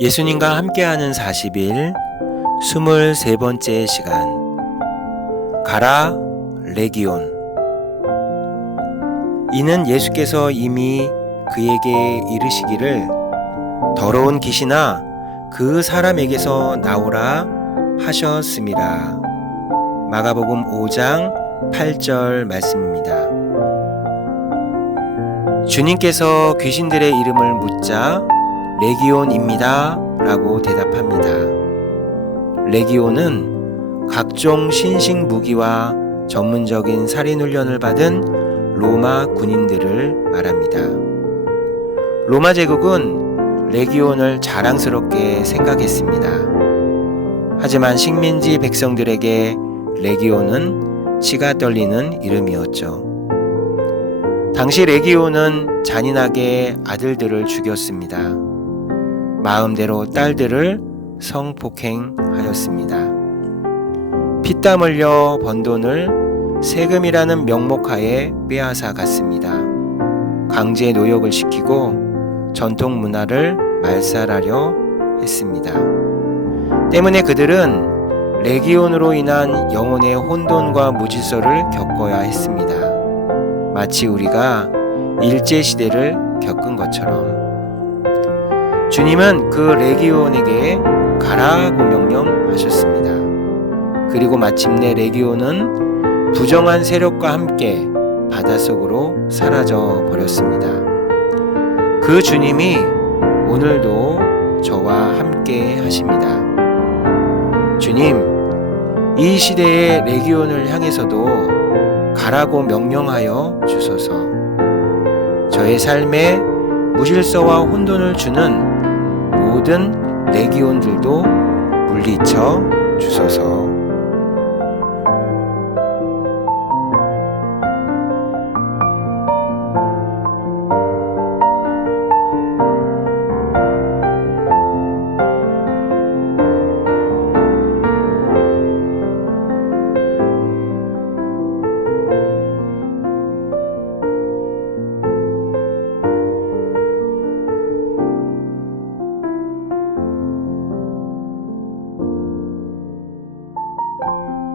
예수님과 함께하는 40일 23번째 시간 가라 레기온 이는 예수께서 이미 그에게 이르시기를 더러운 귀신아 그 사람에게서 나오라 하셨습니다. 마가복음 5장 8절 말씀입니다. 주님께서 귀신들의 이름을 묻자 레기온입니다. 라고 대답합니다. 레기온은 각종 신식 무기와 전문적인 살인 훈련을 받은 로마 군인들을 말합니다. 로마 제국은 레기온을 자랑스럽게 생각했습니다. 하지만 식민지 백성들에게 레기온은 치가 떨리는 이름이었죠. 당시 레기온은 잔인하게 아들들을 죽였습니다. 마음대로 딸들을 성폭행하였습니다. 피땀 흘려 번 돈을 세금이라는 명목하에 빼앗아 갔습니다. 강제 노역을 시키고 전통 문화를 말살하려 했습니다. 때문에 그들은 레기온으로 인한 영혼의 혼돈과 무질서를 겪어야 했습니다. 마치 우리가 일제시대를 겪은 것처럼. 주님은 그 레기온에게 가라고 명령하셨습니다. 그리고 마침내 레기온은 부정한 세력과 함께 바닷속으로 사라져 버렸습니다. 그 주님이 오늘도 저와 함께 하십니다. 주님, 이 시대의 레기온을 향해서도 가라고 명령하여 주소서. 저의 삶에 무질서와 혼돈을 주는 모든 레기온들도 물리쳐 주소서. Bye.